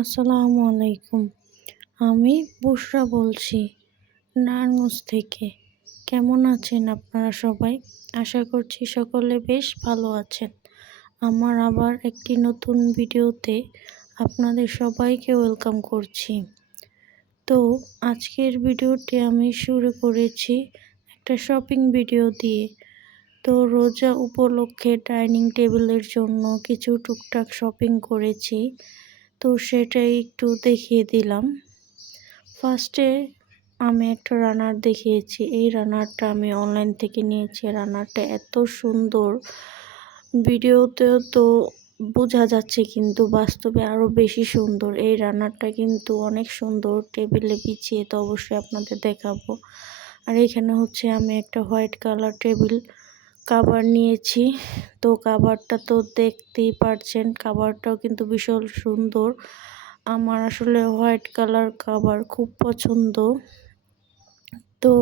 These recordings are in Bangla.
আসসালামু আলাইকুম। আমি বুশরা বলছি নারায়ণগঞ্জ থেকে। কেমন আছেন আপনারা সবাই? আশা করছি সকলে বেশ ভালো আছেন। আমার আবার একটি নতুন ভিডিওতে আপনাদের সবাইকে ওয়েলকাম করছি। তো আজকের ভিডিওটি আমি শুরু করেছি একটা শপিং ভিডিও দিয়ে। তো রোজা উপলক্ষে ডাইনিং টেবিলের জন্য কিছু টুকটাক শপিং করেছি। তো সেটাই একটু দেখিয়ে দিলাম। ফার্স্টে আমি একটা রানার দেখিয়েছি। এই রানারটা আমি অনলাইন থেকে নিয়েছি। রানারটা এত সুন্দর, ভিডিওতেও তো বোঝা যাচ্ছে কিন্তু বাস্তবে আরও বেশি সুন্দর। এই রানারটা কিন্তু অনেক সুন্দর, টেবিলে বিছিয়ে তো অবশ্যই আপনাদের দেখাবো। আর এখানে হচ্ছে আমি একটা হোয়াইট কালার টেবিল কাভার নিয়েছি। তো কাভারটা তো দেখতেই পারছেন, কাভারটাও কিন্তু ভীষণ সুন্দর। আমার আসলে হোয়াইট কালার কাভার খুব পছন্দ। তো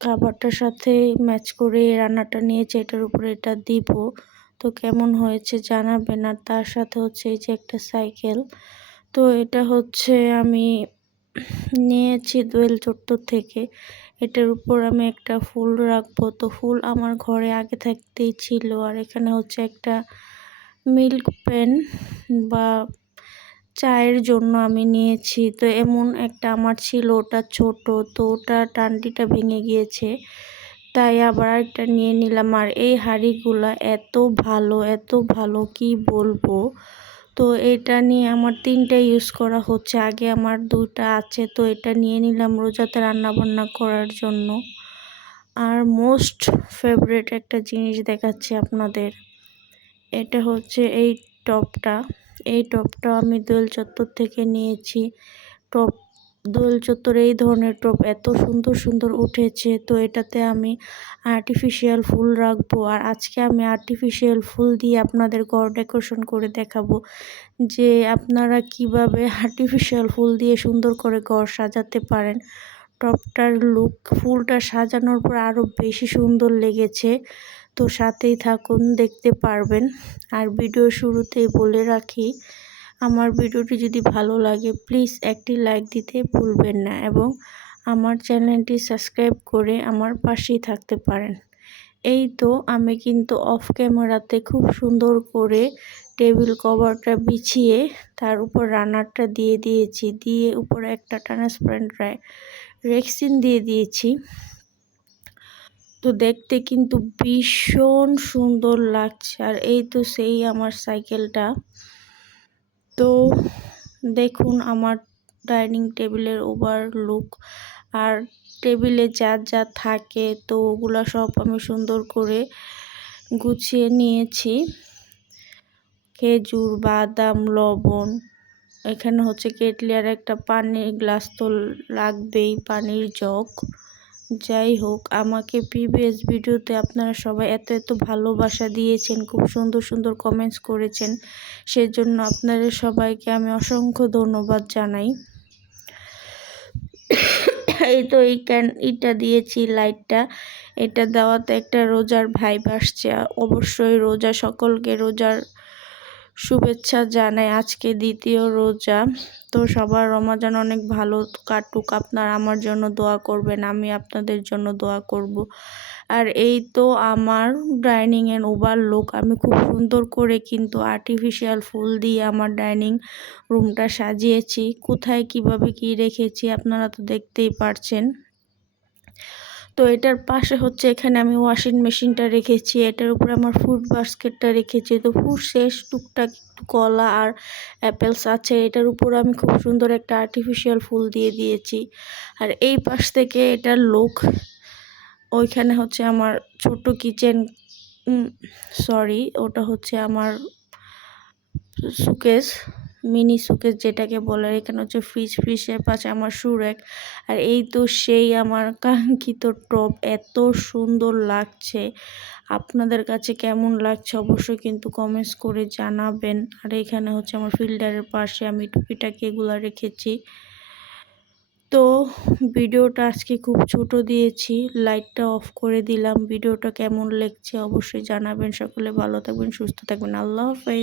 কাভারটার সাথে ম্যাচ করে রান্নাটা নিয়েছি, এটার উপরে এটা দিব। তো কেমন হয়েছে জানাবেন। আর তার সাথে হচ্ছে এই যে একটা সাইকেল। তো এটা হচ্ছে আমি নিয়েছি দোয়েল চত্বর থেকে। এটার উপর আমি একটা ফুল রাখবো। তো ফুল আমার ঘরে আগে থাকতেই ছিল। আর এখানে হচ্ছে একটা মিল্ক পেন বা চায়ের জন্য আমি নিয়েছি। তো এমন একটা আমার ছিল, ওটা ছোট, তো ওটা টান্ডিটা ভেঙে গিয়েছে, তাই আবার একটা নিয়ে নিলাম। আর এই হাঁড়িগুলা এত ভালো কি বলবো। তো এটা নিয়ে আমার 3টা ইউজ করা হচ্ছে, আগে আমার 2টা আছে। তো এটা নিয়ে নিলাম রোজাতে রান্নাবান্না করার জন্য। আর মোস্ট ফেভারিট একটা জিনিস দেখাচ্ছি আপনাদের। এটা হচ্ছে এই টপটা। এই টপটা আমি দোয়েল চত্বর থেকে নিয়েছি। দোয়েল চত্বরে এই ধরনের টপ এত সুন্দর উঠেছে। তো এটাতে আমি আর্টিফিশিয়াল ফুল রাখবো। আর আজকে আমি আর্টিফিশিয়াল ফুল দিয়ে আপনাদের ঘর ডেকোরেশন করে দেখাবো যে আপনারা কিভাবে আর্টিফিশিয়াল ফুল দিয়ে সুন্দর করে ঘর সাজাতে পারেন। টপটার লুক ফুলটা সাজানোর পর আরও বেশি সুন্দর লেগেছে। তো সাথেই থাকুন, দেখতে পারবেন। আর ভিডিও শুরুতেই বলে রাখি, আমার ভিডিওটি যদি ভালো লাগে প্লিজ একটি লাইক দিতে ভুলবেন না এবং আমার চ্যানেলটি সাবস্ক্রাইব করে আমার পাশেই থাকতে পারেন। এই তো আমি কিন্তু অফ ক্যামেরাতে খুব সুন্দর করে টেবিল কভারটা বিছিয়ে তার উপর রানারটা দিয়ে দিয়েছি, দিয়ে উপরে একটা ট্রান্সপারেন্ট রেক্সিন দিয়ে দিয়েছি। তো দেখতে কিন্তু ভীষণ সুন্দর লাগছে। আর এই তো সেই আমার সাইকেলটা। তো দেখুন আমার ডাইনিং টেবিলের ওভারলুক। আর টেবিলে যা থাকে তো ওগুলা সব আমি সুন্দর করে গুছিয়ে নিয়েছি। খেজুর, বাদাম, লবণ, এখানে হচ্ছে কেটলি, আর একটা পানির গ্লাস তো লাগবেই, পানির জগ। যাই হোক, আমাকে প্রিভিয়াস ভিডিওতে আপনারা সবাই এত ভালোবাসা দিয়েছেন, খুব সুন্দর কমেন্টস করেছেন, সেজন্য আপনাদের সবাইকে আমি অসংখ্য ধন্যবাদ জানাই। এই তো এটা দিয়েছি লাইটটা, এটা দেওয়াতে একটা রোজার ভাইব আসছে। অবশ্যই সকলকে রোজার শুভেচ্ছা জানাই। আজকে 2য় রোজা। তো সবার রমজান অনেক ভালো কাটুক। আপনারা আমার জন্য দোয়া করবেন, আমি আপনাদের জন্য দোয়া করব। আর এই তো আমার ডাইনিং এর ওভারলুক। আমি খুব সুন্দর করে কিন্তু আর্টিফিশিয়াল ফুল দিয়ে আমার ডাইনিং রুমটা সাজিয়েছি। কোথায় কিভাবে কি রেখেছি আপনারা তো দেখতেই পারছেন। তো এটার পাশে হচ্ছে এখানে আমি ওয়াশিং মেশিনটা রেখেছি, এটার উপরে আমার ফ্রুট বাস্কেটটা রেখেছি। তো ফ্রুট শেষ, টুকটাক একটু কলা আর অ্যাপেলস আছে। এটার উপরে আমি খুব সুন্দর একটা আর্টিফিশিয়াল ফুল দিয়ে দিয়েছি। আর এই পাশ থেকে এটার লুক, ওইখানে হচ্ছে আমার ছোট কিচেন, ওটা হচ্ছে আমার সুকেস, মিনি সুকেস যেটাকে বলে। এখানে হচ্ছে ফ্রিজের পাশে আমার শু র্যাক। আর এই তো সেই আমার কাঙ্ক্ষিত টপ, এত সুন্দর লাগছে। আপনাদের কাছে কেমন লাগছে অবশ্যই কিন্তু কমেন্টস করে জানাবেন। আর এখানে হচ্ছে আমার ফিল্টারের পাশে আমি টুকিটাকি এগুলো রেখেছি। তো ভিডিওটা আজকে খুব ছোট দিয়েছি, লাইটটা অফ করে দিলাম। ভিডিওটা কেমন লাগছে অবশ্যই জানাবেন। সকলে ভালো থাকবেন, সুস্থ থাকবেন। আল্লাহ হাফেজ।